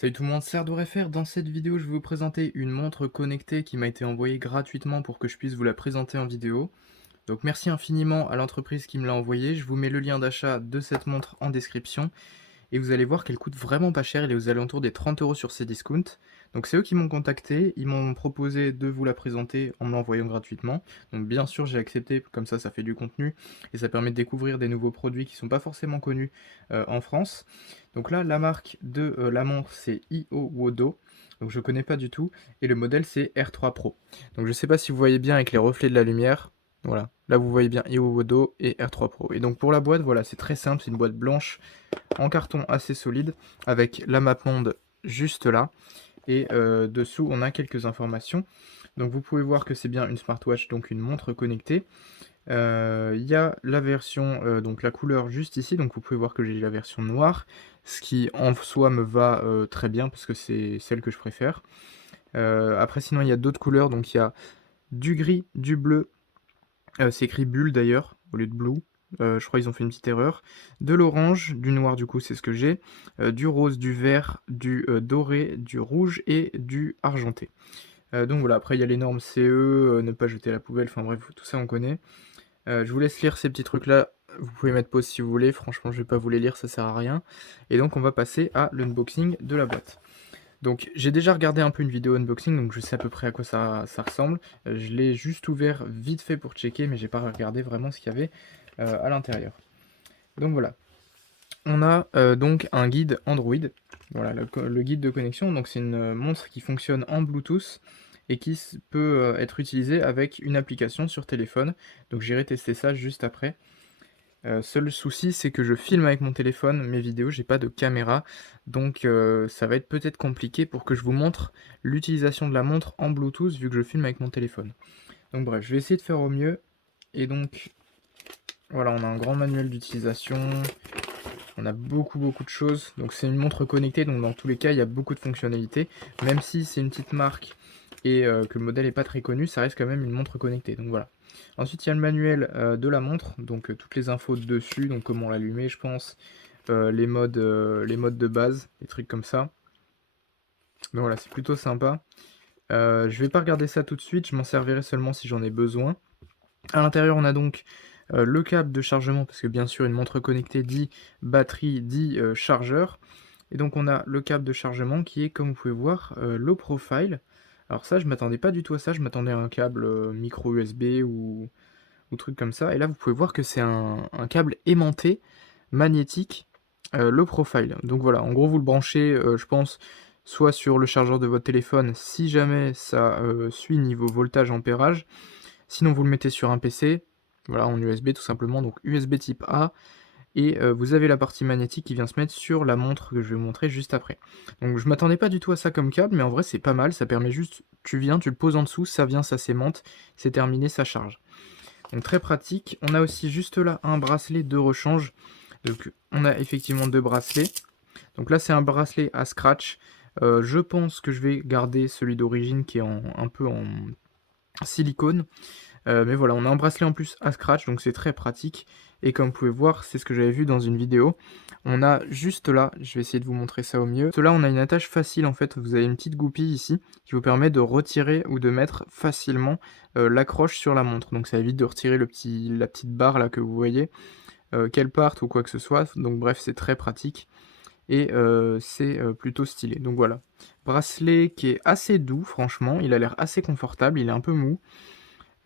Salut tout le monde, c'est Ardourefer. Dans cette vidéo, je vais vous présenter une montre connectée qui m'a été envoyée gratuitement pour que je puisse vous la présenter en vidéo. Donc merci infiniment à l'entreprise qui me l'a envoyée. Je vous mets le lien d'achat de cette montre en description. Et vous allez voir qu'elle coûte vraiment pas cher, elle est aux alentours des 30 € sur Cdiscount. Donc c'est eux qui m'ont contacté, ils m'ont proposé de vous la présenter en me l'envoyant gratuitement. Donc bien sûr j'ai accepté, comme ça fait du contenu, et ça permet de découvrir des nouveaux produits qui sont pas forcément connus en France. Donc là la marque de la montre c'est IO Wodo, donc je connais pas du tout, et le modèle c'est R3 Pro. Donc je sais pas si vous voyez bien avec les reflets de la lumière, voilà, là vous voyez bien IO Wodo et R3 Pro. Et donc pour la boîte, voilà, c'est très simple, c'est une boîte blanche en carton assez solide, avec la map monde juste là, et dessous on a quelques informations. Donc vous pouvez voir que c'est bien une smartwatch, donc une montre connectée. Il y a la version, donc la couleur juste ici, donc vous pouvez voir que j'ai la version noire, ce qui en soi me va très bien, parce que c'est celle que je préfère. Après sinon il y a d'autres couleurs, donc il y a du gris, du bleu, c'est écrit bulle d'ailleurs, au lieu de blue. Je crois qu'ils ont fait une petite erreur. De l'orange, du noir du coup c'est ce que j'ai, du rose, du vert, du doré, du rouge et du argenté. Donc voilà, après il y a les normes CE, ne pas jeter à la poubelle, enfin bref, tout ça on connaît. Je vous laisse lire ces petits trucs là, vous pouvez mettre pause si vous voulez, franchement je vais pas vous les lire, ça sert à rien. Et donc on va passer à l'unboxing de la boîte. Donc j'ai déjà regardé un peu une vidéo unboxing, donc je sais à peu près à quoi ça ressemble. Je l'ai juste ouvert vite fait pour checker, mais j'ai pas regardé vraiment ce qu'il y avait à l'intérieur. Donc voilà. On a donc un guide Android. Voilà, le guide de connexion. Donc c'est une montre qui fonctionne en Bluetooth et qui peut être utilisée avec une application sur téléphone. Donc j'irai tester ça juste après. Seul souci, c'est que je filme avec mon téléphone mes vidéos, j'ai pas de caméra, donc ça va être peut-être compliqué pour que je vous montre l'utilisation de la montre en Bluetooth vu que je filme avec mon téléphone. Donc bref, je vais essayer de faire au mieux. Et donc voilà, on a un grand manuel d'utilisation, on a beaucoup de choses. Donc c'est une montre connectée, donc dans tous les cas, il y a beaucoup de fonctionnalités. Même si c'est une petite marque et que le modèle n'est pas très connu, ça reste quand même une montre connectée. Donc voilà. Ensuite, il y a le manuel de la montre, donc toutes les infos dessus, donc comment l'allumer, je pense, les modes de base, des trucs comme ça. Donc voilà, c'est plutôt sympa. Je vais pas regarder ça tout de suite, je m'en servirai seulement si j'en ai besoin. À l'intérieur, on a donc le câble de chargement, parce que bien sûr, une montre connectée dit batterie, dit chargeur. Et donc, on a le câble de chargement qui est, comme vous pouvez voir, low profile. Alors ça, je m'attendais pas du tout à ça, je m'attendais à un câble micro USB ou truc comme ça. Et là, vous pouvez voir que c'est un câble aimanté, magnétique, low profile. Donc voilà, en gros, vous le branchez, je pense, soit sur le chargeur de votre téléphone, si jamais ça suit niveau voltage ampérage. Sinon, vous le mettez sur un PC, voilà, en USB tout simplement, donc USB type A, et vous avez la partie magnétique qui vient se mettre sur la montre que je vais vous montrer juste après. Donc je m'attendais pas du tout à ça comme câble, mais en vrai c'est pas mal, ça permet juste, tu viens, tu le poses en dessous, ça vient, ça s'aimante, c'est terminé, ça charge. Donc très pratique. On a aussi juste là un bracelet de rechange, donc on a effectivement deux bracelets. Donc là c'est un bracelet à scratch, je pense que je vais garder celui d'origine qui est un peu en silicone. Mais voilà, on a un bracelet en plus à scratch, donc c'est très pratique. Et comme vous pouvez voir, c'est ce que j'avais vu dans une vidéo. On a juste là, je vais essayer de vous montrer ça au mieux. Juste là, on a une attache facile en fait. Vous avez une petite goupille ici qui vous permet de retirer ou de mettre facilement l'accroche sur la montre. Donc ça évite de retirer la petite barre là que vous voyez, qu'elle parte ou quoi que ce soit. Donc bref, c'est très pratique et c'est plutôt stylé. Donc voilà, bracelet qui est assez doux, franchement. Il a l'air assez confortable, il est un peu mou.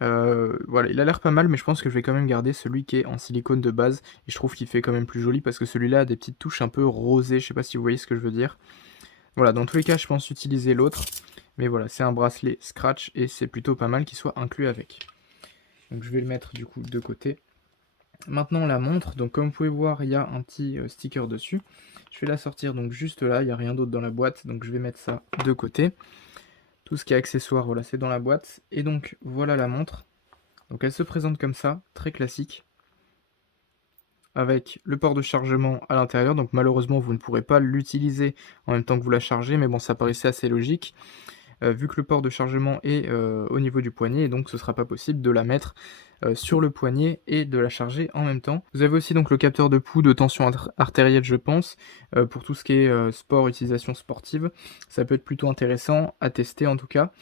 Voilà, il a l'air pas mal, mais je pense que je vais quand même garder celui qui est en silicone de base, et je trouve qu'il fait quand même plus joli, parce que celui-là a des petites touches un peu rosées, je sais pas si vous voyez ce que je veux dire. Voilà, dans tous les cas, je pense utiliser l'autre, mais voilà, c'est un bracelet scratch, et c'est plutôt pas mal qu'il soit inclus avec. Donc je vais le mettre du coup de côté. Maintenant la montre, donc comme vous pouvez voir, il y a un petit sticker dessus. Je vais la sortir donc juste là, il n'y a rien d'autre dans la boîte, donc je vais mettre ça de côté. Tout ce qui est accessoire, voilà, c'est dans la boîte. Et donc voilà la montre. Donc elle se présente comme ça, très classique, avec le port de chargement à l'intérieur, donc malheureusement vous ne pourrez pas l'utiliser en même temps que vous la chargez, mais bon ça paraissait assez logique. vu que le port de chargement est, au niveau du poignet et donc ce sera pas possible de la mettre, sur le poignet et de la charger en même temps. Vous avez aussi donc le capteur de pouls de tension artérielle je pense, pour tout ce qui est, sport, utilisation sportive. Ça peut être plutôt intéressant à tester en tout cas.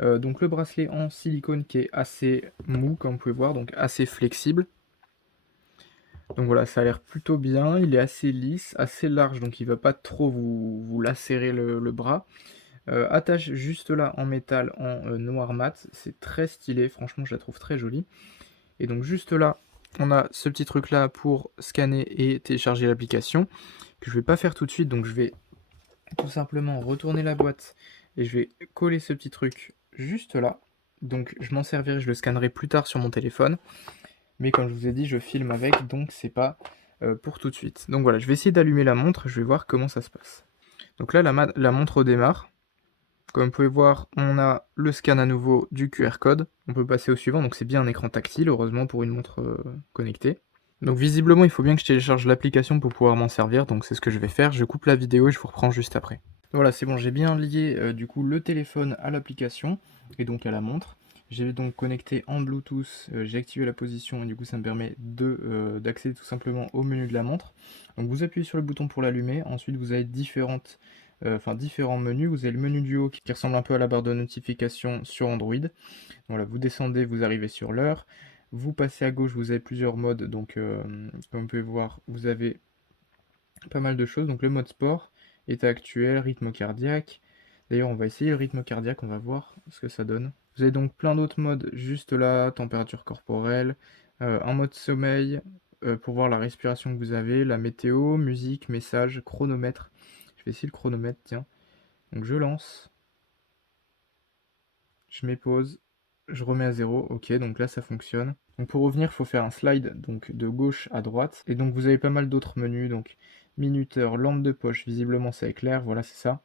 Donc le bracelet en silicone qui est assez mou comme vous pouvez voir, donc assez flexible. Donc voilà, ça a l'air plutôt bien, il est assez lisse, assez large, donc il va pas trop vous lacérer le bras. Attache juste là en métal en, noir mat, c'est très stylé, franchement je la trouve très jolie. Et donc juste là, on a ce petit truc là pour scanner et télécharger l'application, que je vais pas faire tout de suite, donc je vais tout simplement retourner la boîte et je vais coller ce petit truc juste là. Donc je m'en servirai, je le scannerai plus tard sur mon téléphone. Mais comme je vous ai dit, je filme avec, donc c'est pas pour tout de suite. Donc voilà, je vais essayer d'allumer la montre, je vais voir comment ça se passe. Donc là, la montre redémarre. Comme vous pouvez voir, on a le scan à nouveau du QR code. On peut passer au suivant, donc c'est bien un écran tactile, heureusement pour une montre connectée. Donc visiblement, il faut bien que je télécharge l'application pour pouvoir m'en servir, donc c'est ce que je vais faire. Je coupe la vidéo et je vous reprends juste après. Voilà, c'est bon, j'ai bien lié du coup le téléphone à l'application et donc à la montre. J'ai donc connecté en Bluetooth, j'ai activé la position et du coup ça me permet d'accéder tout simplement au menu de la montre. Donc vous appuyez sur le bouton pour l'allumer, ensuite vous avez différents menus. Vous avez le menu du haut qui ressemble un peu à la barre de notification sur Android. Voilà, vous descendez, vous arrivez sur l'heure. Vous passez à gauche, vous avez plusieurs modes, donc comme vous pouvez voir, vous avez pas mal de choses. Donc le mode sport, état actuel, rythme cardiaque. D'ailleurs, on va essayer le rythme cardiaque, on va voir ce que ça donne. Vous avez donc plein d'autres modes juste là, température corporelle, un mode sommeil pour voir la respiration que vous avez, la météo, musique, message, chronomètre. Je vais essayer le chronomètre, tiens. Donc je lance, je mets pause, je remets à 0, ok, donc là ça fonctionne. Donc pour revenir, il faut faire un slide donc de gauche à droite. Et donc vous avez pas mal d'autres menus, donc minuteur, lampe de poche, visiblement ça éclaire, voilà c'est ça.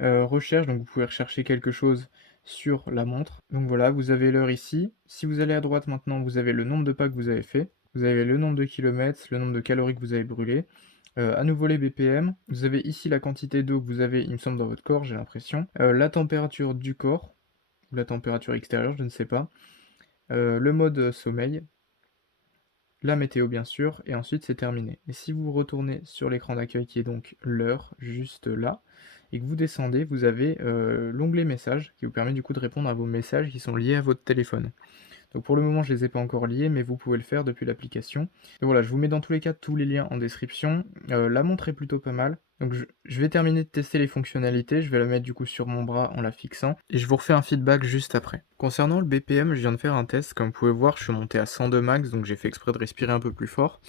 Recherche, donc vous pouvez rechercher quelque chose sur la montre. Donc voilà, vous avez l'heure ici. Si vous allez à droite maintenant, vous avez le nombre de pas que vous avez fait. Vous avez le nombre de kilomètres, le nombre de calories que vous avez brûlé. À nouveau les BPM. Vous avez ici la quantité d'eau que vous avez, il me semble, dans votre corps, j'ai l'impression. La température du corps, ou la température extérieure, je ne sais pas. Le mode sommeil, la météo bien sûr, et ensuite c'est terminé. Et si vous retournez sur l'écran d'accueil qui est donc l'heure, juste là, et que vous descendez, vous avez l'onglet messages qui vous permet du coup de répondre à vos messages qui sont liés à votre téléphone. Donc pour le moment, je ne les ai pas encore liés, mais vous pouvez le faire depuis l'application. Et voilà, je vous mets dans tous les cas tous les liens en description. La montre est plutôt pas mal. Donc je vais terminer de tester les fonctionnalités, je vais la mettre du coup sur mon bras en la fixant, et je vous refais un feedback juste après. Concernant le BPM, je viens de faire un test, comme vous pouvez voir, je suis monté à 102 max, donc j'ai fait exprès de respirer un peu plus fort.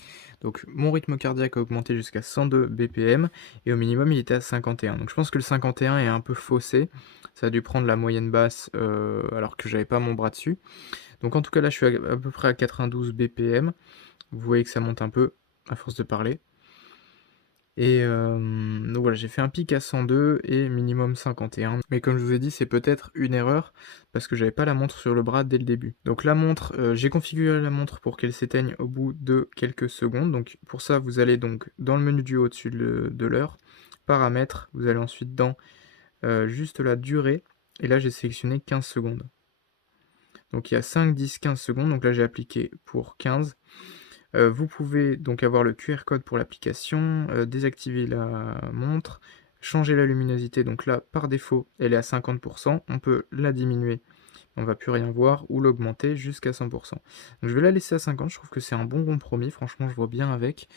Donc mon rythme cardiaque a augmenté jusqu'à 102 BPM, et au minimum il était à 51. Donc je pense que le 51 est un peu faussé, ça a dû prendre la moyenne basse alors que j'avais pas mon bras dessus. Donc en tout cas là je suis à peu près à 92 BPM. Vous voyez que ça monte un peu à force de parler. Et donc voilà, j'ai fait un pic à 102 et minimum 51. Mais comme je vous ai dit, c'est peut-être une erreur parce que j'avais pas la montre sur le bras dès le début. Donc la montre, j'ai configuré la montre pour qu'elle s'éteigne au bout de quelques secondes. Donc pour ça, vous allez donc dans le menu du haut au-dessus de l'heure, paramètres, vous allez ensuite dans juste la durée. Et là j'ai sélectionné 15 secondes. Donc il y a 5, 10, 15 secondes. Donc là j'ai appliqué pour 15. Vous pouvez donc avoir le QR code pour l'application, désactiver la montre, changer la luminosité. Donc là, par défaut, elle est à 50%. On peut la diminuer, on va plus rien voir, ou l'augmenter jusqu'à 100%. Donc je vais la laisser à 50. Je trouve que c'est un bon compromis. Franchement, je vois bien avec.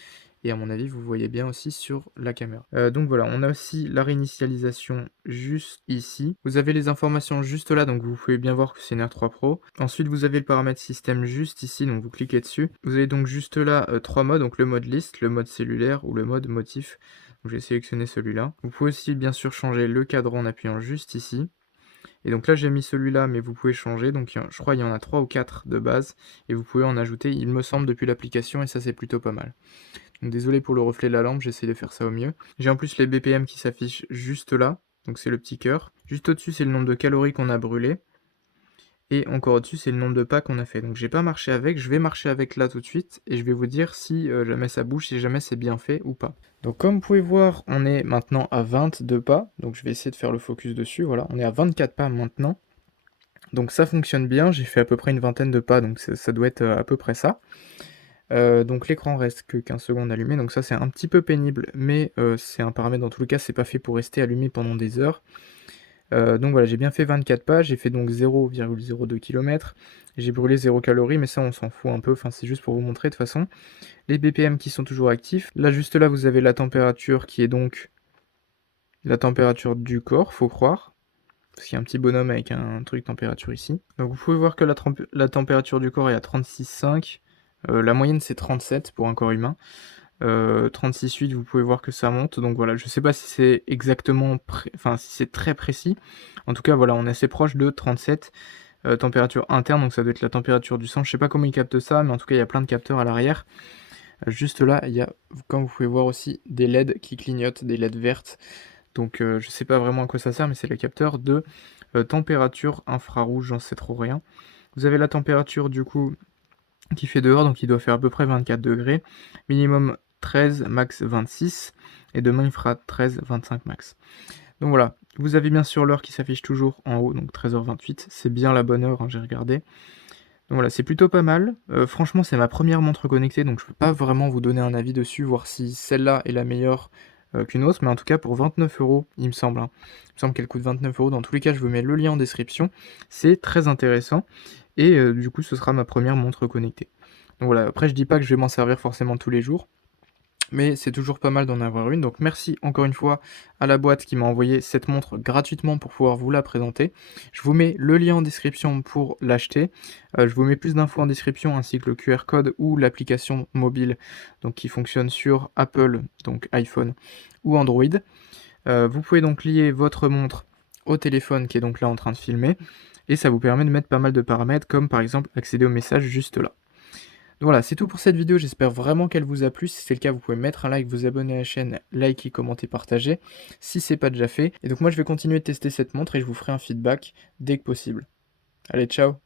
Et à mon avis, vous voyez bien aussi sur la caméra. Donc voilà, on a aussi la réinitialisation juste ici. Vous avez les informations juste là, donc vous pouvez bien voir que c'est une R3 Pro. Ensuite, vous avez le paramètre système juste ici, donc vous cliquez dessus. Vous avez donc juste là trois modes, donc le mode liste, le mode cellulaire ou le mode motif. Donc j'ai sélectionné celui-là. Vous pouvez aussi bien sûr changer le cadran en appuyant juste ici. Et donc là j'ai mis celui-là, mais vous pouvez changer, donc je crois qu'il y en a 3 ou 4 de base, et vous pouvez en ajouter, il me semble, depuis l'application, et ça c'est plutôt pas mal. Donc désolé pour le reflet de la lampe, j'essaie de faire ça au mieux. J'ai en plus les BPM qui s'affichent juste là, donc c'est le petit cœur. Juste au-dessus, c'est le nombre de calories qu'on a brûlé. et encore au-dessus, c'est le nombre de pas qu'on a fait. Donc j'ai pas marché avec, je vais marcher avec là tout de suite et je vais vous dire si jamais ça bouge, si jamais c'est bien fait ou pas. Donc comme vous pouvez voir, on est maintenant à 22 pas, donc je vais essayer de faire le focus dessus, voilà, on est à 24 pas maintenant. Donc ça fonctionne bien, j'ai fait à peu près une vingtaine de pas, donc ça doit être à peu près ça. Donc l'écran reste que 15 secondes allumé, donc ça c'est un petit peu pénible, mais c'est un paramètre dans tous les cas, c'est pas fait pour rester allumé pendant des heures. Donc voilà, j'ai bien fait 24 pas, j'ai fait donc 0,02 km, j'ai brûlé 0 calories, mais ça on s'en fout un peu, enfin c'est juste pour vous montrer de toute façon. Les BPM qui sont toujours actifs. Là juste là vous avez la température qui est donc la température du corps, faut croire. Parce qu'il y a un petit bonhomme avec un truc température ici. Donc vous pouvez voir que la température du corps est à 36,5. La moyenne c'est 37 pour un corps humain. 36,8, vous pouvez voir que ça monte. Donc voilà, je sais pas si c'est exactement, enfin si c'est très précis. En tout cas voilà, on est assez proche de 37. Température interne, donc ça doit être la température du sang. Je sais pas comment ils captent ça, mais en tout cas il y a plein de capteurs à l'arrière. Juste là, il y a, comme vous pouvez voir aussi, des LED qui clignotent, des LED vertes. Donc je sais pas vraiment à quoi ça sert, mais c'est le capteur de température infrarouge, j'en sais trop rien. Vous avez la température du coup qui fait dehors, donc il doit faire à peu près 24 degrés. Minimum 13, max 26. Et demain il fera 13, 25 max. Donc voilà, vous avez bien sûr l'heure qui s'affiche toujours en haut, donc 13h28. C'est bien la bonne heure, hein, j'ai regardé. Donc voilà, c'est plutôt pas mal. Franchement, c'est ma première montre connectée, donc je peux pas vraiment vous donner un avis dessus, voir si celle-là est la meilleure qu'une autre. Mais en tout cas, pour 29 €, il me semble, hein. Il me semble qu'elle coûte 29 €. Dans tous les cas, je vous mets le lien en description. C'est très intéressant. Et du coup, ce sera ma première montre connectée. Donc voilà, après, je dis pas que je vais m'en servir forcément tous les jours, mais c'est toujours pas mal d'en avoir une. Donc merci encore une fois à la boîte qui m'a envoyé cette montre gratuitement pour pouvoir vous la présenter. Je vous mets le lien en description pour l'acheter. Je vous mets plus d'infos en description ainsi que le QR code ou l'application mobile donc qui fonctionne sur Apple, donc iPhone ou Android. Vous pouvez donc lier votre montre au téléphone qui est donc là en train de filmer et ça vous permet de mettre pas mal de paramètres comme par exemple accéder aux messages juste là. Donc voilà, c'est tout pour cette vidéo, j'espère vraiment qu'elle vous a plu. Si c'est le cas, vous pouvez mettre un like, vous abonner à la chaîne, liker, commenter, partager, si c'est pas déjà fait. Et donc moi je vais continuer de tester cette montre et je vous ferai un feedback dès que possible. Allez, ciao!